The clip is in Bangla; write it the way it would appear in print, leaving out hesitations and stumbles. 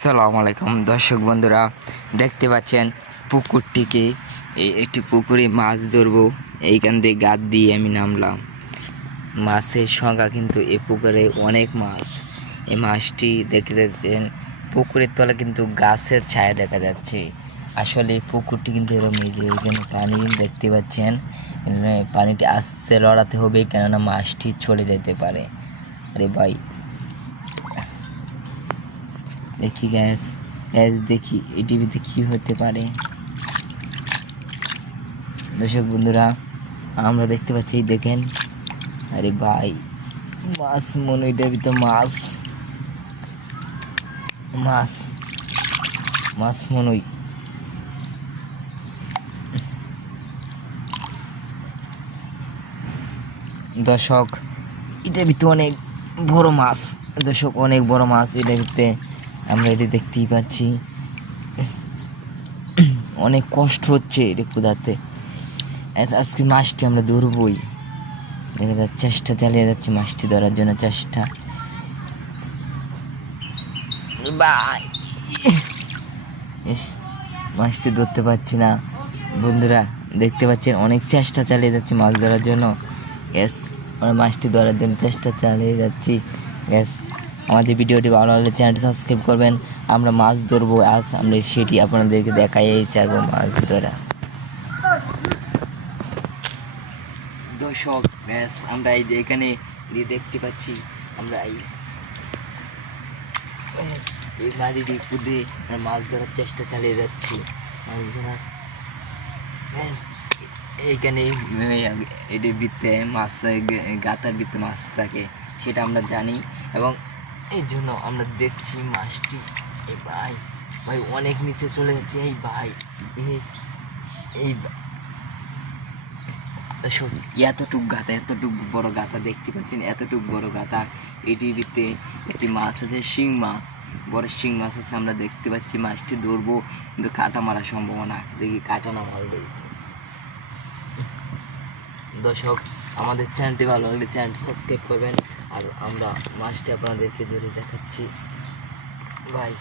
সালামু আলাইকুম দর্শক বন্ধুরা, দেখতে পাচ্ছেন পুকুরটিকে। একটি পুকুরে মাছ ধরবো, এইখান দিয়ে গাদ দিয়ে আমি নামলাম। মাছের সংখ্যা কিন্তু এই পুকুরে অনেক মাছ। এই মাছটি দেখতে পাচ্ছেন পুকুরের তলে কিন্তু গাছের ছায়া দেখা যাচ্ছে। আসলে পুকুরটি কিন্তু এরকম, এই যে এখানে পানি দেখতে পাচ্ছেন, পানিটি আস্তে লড়াতে হবে, কেননা মাছটি চলে যেতে পারে। আরে ভাই দেখি গ্যাস দেখি এই টিভিতে কী হতে পারে। দর্শক বন্ধুরা, আমরা দেখতে পাচ্ছি, দেখেন, আরে ভাই মাছ মনে, এটার ভিতরে মাছ মাছ মাছ মনে। দর্শক, এটার ভিতরে অনেক বড় মাছ। দর্শক, অনেক বড় মাছ এটার ভিতরে, আমরা এটি দেখতেই পাচ্ছি। অনেক কষ্ট হচ্ছে এটা ক্ষুধাতে। আজকে মাছটি আমরা ধরবই, দেখা যাচ্ছে, চেষ্টা চালিয়ে যাচ্ছে মাছটি ধরার জন্য। চেষ্টা মাছটি ধরতে পারছি না বন্ধুরা, দেখতে পাচ্ছেন, অনেক চেষ্টা চালিয়ে যাচ্ছি মাছ ধরার জন্য। আমরা মাছটি ধরার জন্য চেষ্টা চালিয়ে যাচ্ছি। আমাদের ভিডিওটি ভালো লাগলে চ্যানেলটি সাবস্ক্রাইব করবেন। আমরা মাছ ধরবো আজ, আমরা সেটি আপনাদেরকে দেখাই ছাড়বো মাছ ধরা। দর্শক, আমরা এই যে এখানে দিয়ে দেখতে পাচ্ছি, আমরা এই বাড়িটি খুদে মাছ ধরার চেষ্টা চালিয়ে যাচ্ছি। মাছ ধরার এইখানে এটির ভিতরে মাছ, গাতার ভিতরে মাছ থাকে, সেটা আমরা জানি, এবং এই জন্য আমরা দেখছি মাছটি। এই ভাই অনেক নিচে চলে যাচ্ছে। এই ভাই এই এতটুক গাতা, এতটুকু বড় গাতা দেখতে পাচ্ছেন, এতটুকু বড় গাতা। এটির ভিতরে একটি মাছ আছে, শিং মাছ, বড় শিং মাছ আছে। আমরা দেখতে পাচ্ছি মাছটি ধরবো, কিন্তু কাঁটা মারার সম্ভাবনা, দেখি কাঁটা না মারা রয়েছে। দর্শক, আমাদের চ্যানেলটি ভালো লাগলে চ্যানেলটি সাবস্ক্রাইব করবেন, আর আমরা মাছটি আপনাদেরকে ধরে দেখাচ্ছি ভাই।